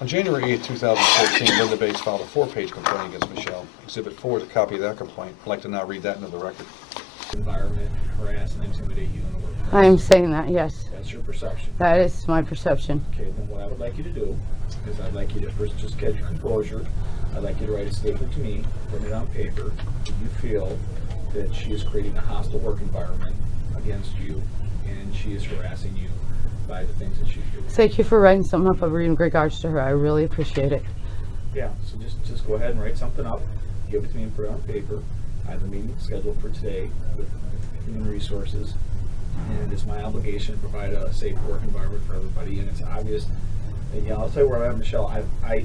On January 8, 2014, Linda Bates filed a 4-page complaint against Michelle. Exhibit 4 is a copy of that complaint. I'd like to now read that into the record. Environment, harass and intimidate you in the workplace. I am saying that, yes. That's your perception. That is my perception. Okay, then what I would like you to do is I'd like you to first just get your composure. I'd like you to write a statement to me, put it on paper. If you feel that she is creating a hostile work environment against you and she is harassing you by the things that she's doing. Thank you for writing something up in regards to her. I really appreciate it. Yeah, so just go ahead and write something up, give it to me and put it on paper. I have a meeting scheduled for today with Human Resources, and it's my obligation to provide a safe work environment for everybody. And it's obvious. And, yeah, I'll tell you where I'm at, Michelle. I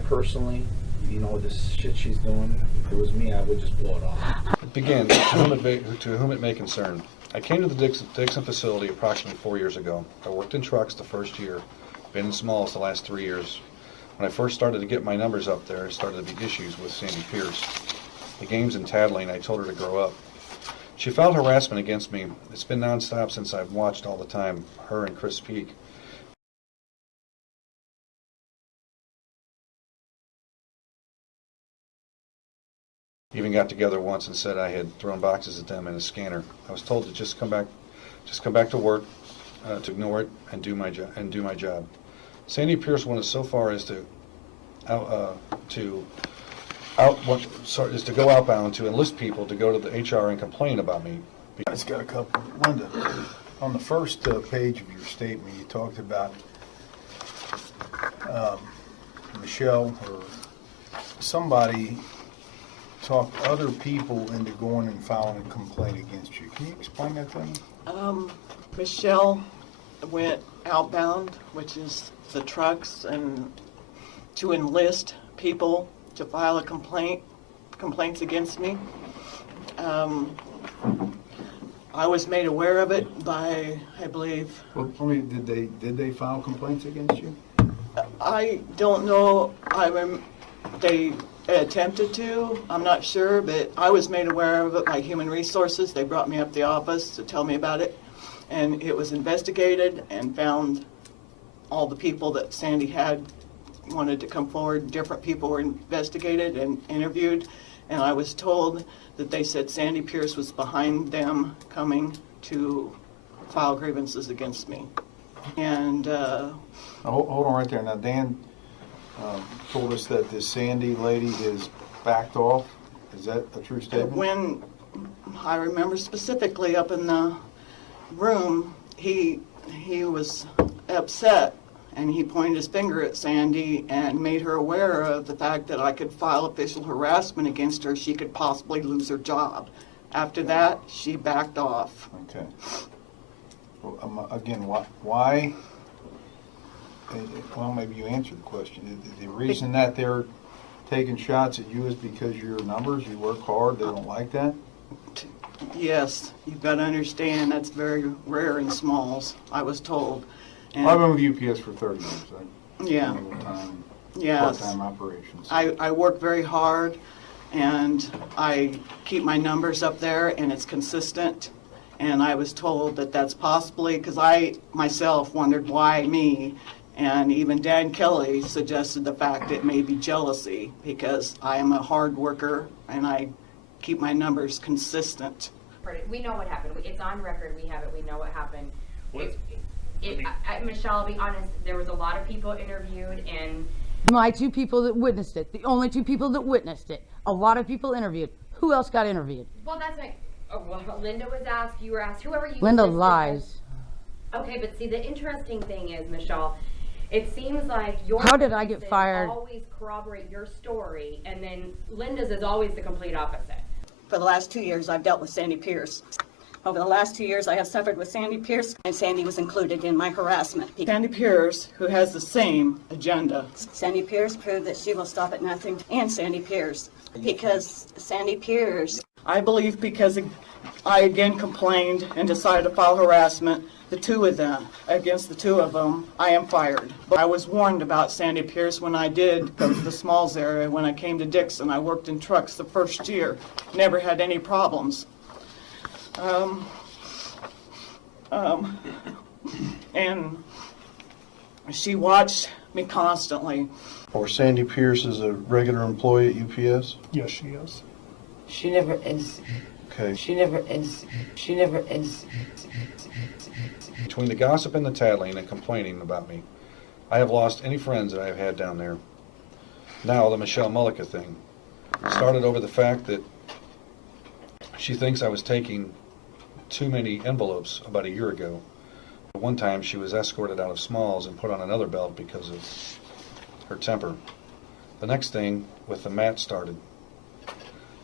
personally, you know, this shit she's doing, if it was me, I would just blow it off. It begins, to whom it may concern. I came to the Dixon facility approximately 4 years ago. I worked in trucks the first year, been in smalls the last 3 years. When I first started to get my numbers up there, it started to be issues with Sandie Pierce. The games and tattling, I told her to grow up. She filed harassment against me. It's been nonstop since I've watched all the time, her and Chris Peak. Even got together once and said I had thrown boxes at them in a scanner. I was told to just come back to work, to ignore it and do my job. Sandie Pierce went so far as to go outbound to enlist people to go to the HR and complain about me. I just got a couple. Linda, on the first page of your statement, you talked about Michelle or somebody talked other people into going and filing a complaint against you. Can you explain that to me? Michelle went outbound, which is the trucks, and to enlist people to file a complaints against me. I was made aware of it by, I believe. Well, I mean, did they file complaints against you? I don't know. They attempted to. I'm not sure, but I was made aware of it by Human Resources. They brought me up to the office to tell me about it, and it was investigated and found all the people that Sandie had wanted to come forward. Different people were investigated and interviewed, and I was told that they said Sandie Pierce was behind them coming to file grievances against me. And Hold on right there. Now, Dan told us that this Sandie lady is backed off. Is that a true statement? when I remember specifically up in the room, he was upset, and he pointed his finger at Sandie and made her aware of the fact that I could file official harassment against her. She could possibly lose her job. After that, she backed off. Okay. Well, again, why? Well, maybe you answered the question. The reason that they're taking shots at you is because your numbers, you work hard, they don't like that? Yes, you've got to understand that's very rare in smalls, I was told. And I've been with UPS for 30 years. Yeah. Yes. Part-time operations. I work very hard, and I keep my numbers up there, and it's consistent. And I was told that that's possibly, because I myself wondered why me, and even Dan Kelly suggested the fact it may be jealousy, because I am a hard worker and I keep my numbers consistent. We know what happened. It's on record. We have it. We know what happened. Michelle, I'll be honest, there was a lot of people interviewed, and My 2 people that witnessed it. The only 2 people that witnessed it. A lot of people interviewed. Who else got interviewed? well, that's like, Linda was asked, you were asked, whoever you Linda listed lies. Okay, but see, the interesting thing is, Michelle, it seems like your How did I get witnesses fired? always corroborate your story, and then Linda's is always the complete opposite. For the last 2 years, I've dealt with Sandie Pierce. Over the last 2 years, I have suffered with Sandie Pierce, and Sandie was included in my harassment. Sandie Pierce, who has the same agenda. Sandie Pierce proved that she will stop at nothing, and Sandie Pierce, because Sandie Pierce. I believe because I again complained and decided to file harassment, against the 2 of them, I am fired. But I was warned about Sandie Pierce when I did go to the Smalls area. When I came to Dixon, I worked in trucks the first year, never had any problems. And She watched me constantly. Or Sandie Pierce is a regular employee at UPS? Yes, she is. She never is. Okay. She never is. She never is. Between the gossip and the tattling and complaining about me, I have lost any friends that I have had down there. Now the Michelle Mullica thing started over the fact that she thinks I was taking too many envelopes about a year ago. One time she was escorted out of Smalls and put on another belt because of her temper. The next thing with the mat started.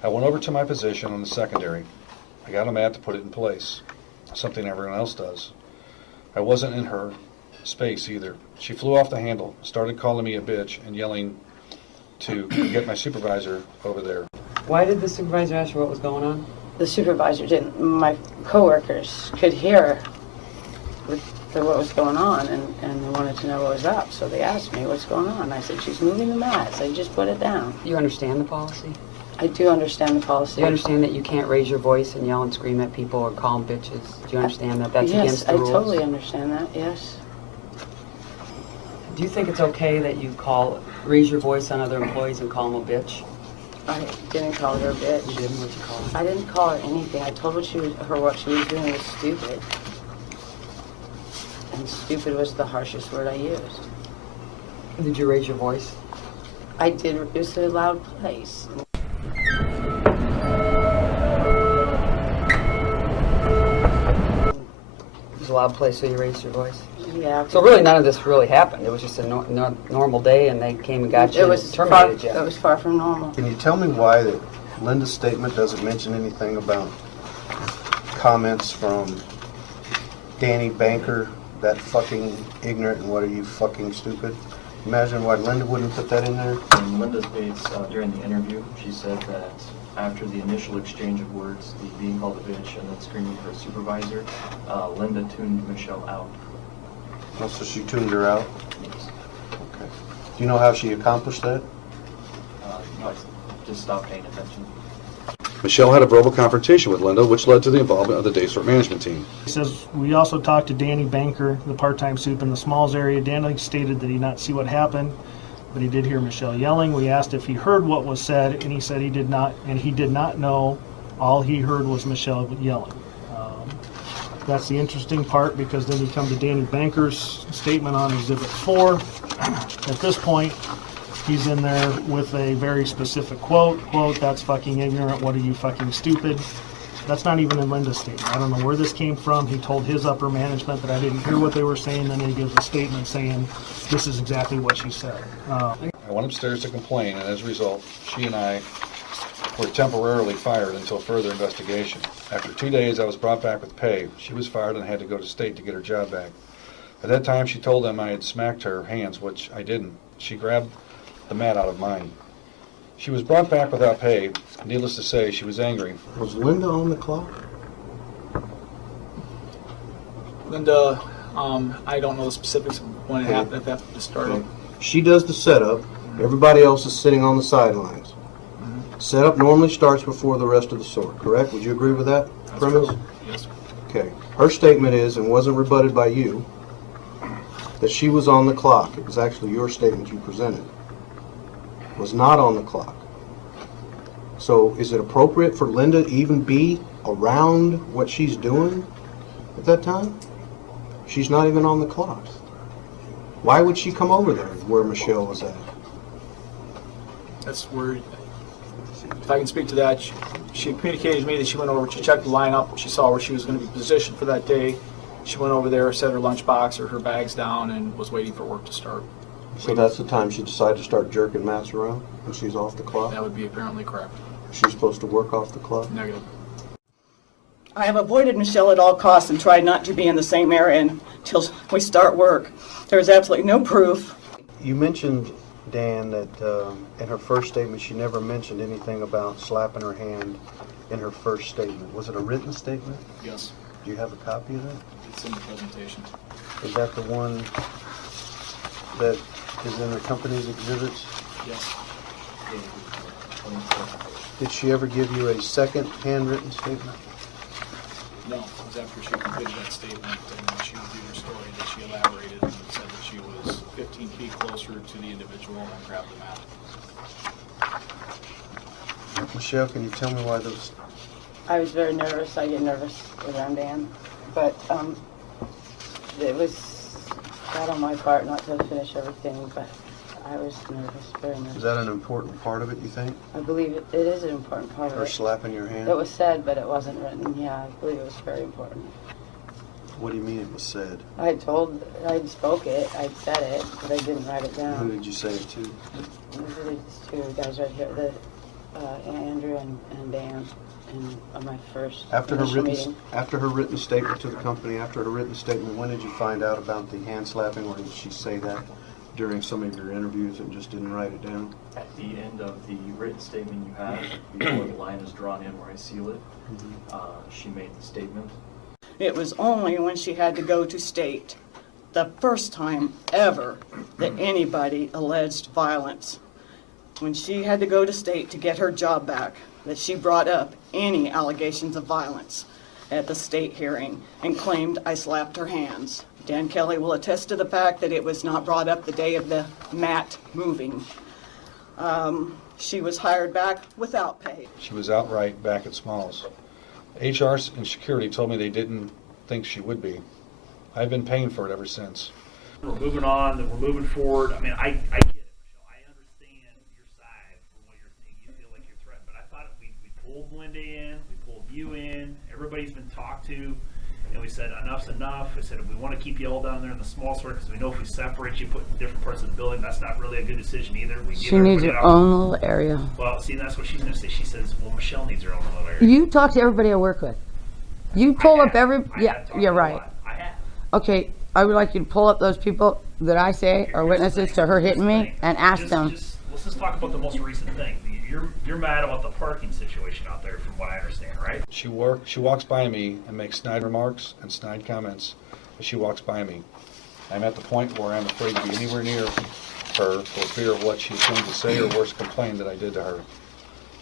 I went over to my position on the secondary. I got a mat to put it in place, something everyone else does. I wasn't in her space either. She flew off the handle, started calling me a bitch and yelling to get my supervisor over there. Why did the supervisor ask her what was going on? The supervisor didn't. My coworkers could hear what was going on, and they wanted to know what was up. So they asked me, what's going on? I said, she's moving the mats. I just put it down. You understand the policy? I do understand the policy. You understand that you can't raise your voice and yell and scream at people or call them bitches? Do you understand that? That's against the rules? Yes, I totally understand that, yes. Do you think it's okay that you raise your voice on other employees and call them a bitch? I didn't call her a bitch. You didn't? What'd you call her? I didn't call her anything. I told her what she was doing was stupid. And stupid was the harshest word I used. Did you raise your voice? I did. It was a loud place. It was a loud place, so you raised your voice? Yeah. So really none of this really happened. It was just a normal day, and they came and got you and terminated you. It was far from normal. Can you tell me why that Linda's statement doesn't mention anything about comments from Danny Banker, that fucking ignorant and what are you fucking stupid? Imagine why Linda wouldn't put that in there. In Linda states during the interview, she said that after the initial exchange of words, the being called a bitch and then screaming for a supervisor, Linda tuned Michelle out. Oh, so she tuned her out? Yes. Okay. Do you know how she accomplished that? No, I just stopped paying attention. Michelle had a verbal confrontation with Linda, which led to the involvement of the day sort management team. He says, we also talked to Danny Banker, the part-time soup in the Smalls area. Danny stated that he did not see what happened, but he did hear Michelle yelling. We asked if he heard what was said, and he said he did not, and he did not know. All he heard was Michelle yelling. That's the interesting part, because then you come to Danny Banker's statement on Exhibit 4. At this point, he's in there with a very specific quote, that's fucking ignorant, what are you fucking stupid? That's not even in Linda's statement. I don't know where this came from. He told his upper management that I didn't hear what they were saying, then he gives a statement saying this is exactly what she said. I went upstairs to complain, and as a result, she and I were temporarily fired until further investigation. After 2 days, I was brought back with pay. She was fired and had to go to state to get her job back. At that time, she told them I had smacked her hands, which I didn't. She grabbed the mat out of mine. She was brought back without pay. Needless to say, she was angry. Was Linda on the clock? Linda, I don't know the specifics of when it happened, if that started. She does the setup. Everybody else is sitting on the sidelines. Setup normally starts before the rest of the sort, correct? Would you agree with that premise? Yes. Okay. Her statement is, and wasn't rebutted by you, that she was on the clock. It was actually your statement you presented. Was not on the clock. So is it appropriate for Linda to even be around what she's doing at that time? She's not even on the clock. Why would she come over there where Michelle was at? That's where, if I can speak to that, she communicated to me that she went over, she checked the lineup, she saw where she was going to be positioned for that day. She went over there, set her lunchbox or her bags down, and was waiting for work to start. So that's the time she decided to start jerking mats around when she's off the clock? That would be apparently correct. She's supposed to work off the clock? Negative. I have avoided Michelle at all costs and tried not to be in the same area until we start work. There is absolutely no proof. You mentioned, Dan, that in her first statement she never mentioned anything about slapping her hand in her first statement. Was it a written statement? Yes. Do you have a copy of that? It's in the presentation. Is that the one that is in the company's exhibits? Yes. Did she ever give you a second handwritten statement? No, it was after she completed that statement and she reviewed her story that she elaborated and said that she was 15 feet closer to the individual and grabbed the mat. Michelle, can you tell me why those? I was very nervous. I get nervous around Dan, but it was bad on my part not to finish everything, but I was nervous, very nervous. Is that an important part of it, you think? I believe it is an important part of Or it. slapping your hand? It was said, but it wasn't written. Yeah, I believe it was very important. What do you mean it was said? I'd spoke it, I'd said it, but I didn't write it down. Who did you say it to? These are these two guys right here, Andrew and Dan, in my first initial meeting. After her written statement to the company, after her written statement, when did you find out about the hand slapping, or did she say that during some of your interviews and just didn't write it down? At the end of the written statement you have, before the line is drawn in where I seal it, she made the statement. It was only when she had to go to state, the first time ever that anybody alleged violence. When she had to go to state to get her job back, that she brought up any allegations of violence at the state hearing and claimed I slapped her hands. Dan Kelly will attest to the fact that it was not brought up the day of the mat moving. She was hired back without pay. She was outright back at Smalls. HR and security told me they didn't think she would be. I've been paying for it ever since. We're moving on, that we're moving forward. I mean, I get it, Michelle. I understand your side from what you're saying. You feel like you're threatened. But I thought we pulled Linda in, we pulled you in, everybody's been talked to, and we said enough's enough. We said we want to keep you all down there in the small store because we know if we separate you, put in different parts of the building, that's not really a good decision either. She needs her own little area. Well, see, that's what she's going to say. She says, well, Michelle needs her own little area. You talk to everybody I work with. You pull up every, yeah, you're right. I have. Okay, I would like you to pull up those people that I say are witnesses to her hitting me and ask them. Let's just talk about the most recent thing. You're mad about the parking situation out there, from what I understand, right? She walks by me and makes snide remarks and snide comments as she walks by me. I'm at the point where I'm afraid to be anywhere near her for fear of what she's going to say or worse, complain that I did to her.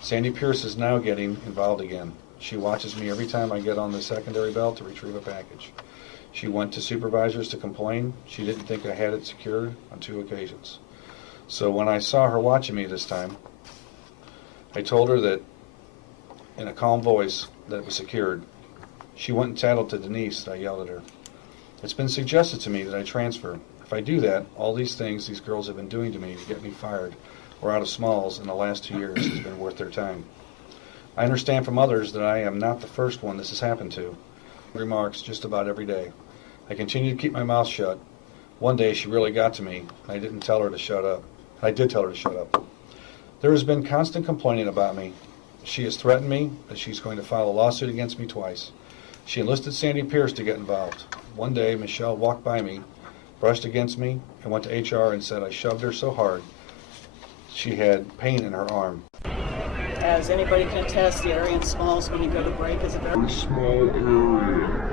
Sandie Pierce is now getting involved again. She watches me every time I get on the secondary belt to retrieve a package. She went to supervisors to complain. She didn't think I had it secured on 2 occasions. So when I saw her watching me this time, I told her that in a calm voice that it was secured. She went and tattled to Denise that I yelled at her. It's been suggested to me that I transfer. If I do that, all these things these girls have been doing to me to get me fired or out of Smalls in the last 2 years has been worth their time. I understand from others that I am not the first one this has happened to. Remarks just about every day. I continue to keep my mouth shut. One day she really got to me, and I didn't tell her to shut up. I did tell her to shut up. There has been constant complaining about me. She has threatened me that she's going to file a lawsuit against me twice. She enlisted Sandie Pierce to get involved. One day, Michelle walked by me, brushed against me, and went to HR and said I shoved her so hard she had pain in her arm. As anybody can attest, the area in Smalls when you go to break is a very small area.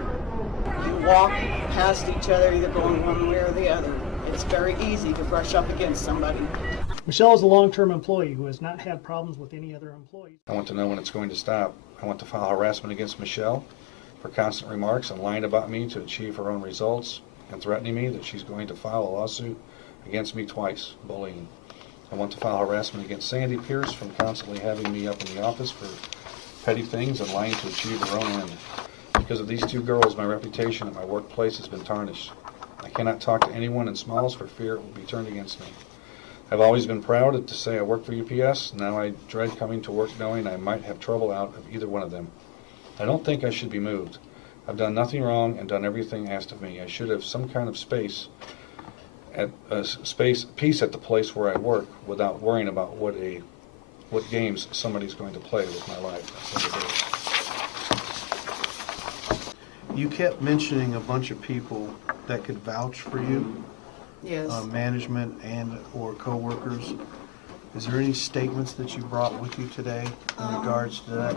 You walk past each other either going one way or the other. It's very easy to brush up against somebody. Michelle is a long-term employee who has not had problems with any other employees. I want to know when it's going to stop. I want to file harassment against Michelle for constant remarks and lying about me to achieve her own results and threatening me that she's going to file a lawsuit against me twice, bullying. I want to file harassment against Sandie Pierce from constantly having me up in the office for petty things and lying to achieve her own end. Because of these 2 girls, my reputation at my workplace has been tarnished. I cannot talk to anyone in Smalls for fear it will be turned against me. I've always been proud to say I work for UPS. Now I dread coming to work knowing I might have trouble out of either one of them. I don't think I should be moved. I've done nothing wrong and done everything asked of me. I should have some kind of peace at the place where I work without worrying about what games somebody's going to play with my life. You kept mentioning a bunch of people that could vouch for you. Yes. Management and or coworkers. Is there any statements that you brought with you today in regards to that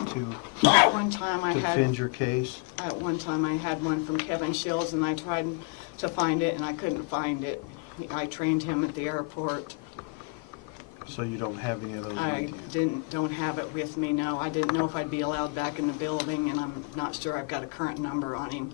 At one time I defend your case? At one time I had one from Kevin Shills and I tried to find it and I couldn't find it. I trained him at the airport. So you don't have any of those I don't have it with me, no. I didn't know if I'd be allowed back in the building and I'm not sure I've got a current number on him.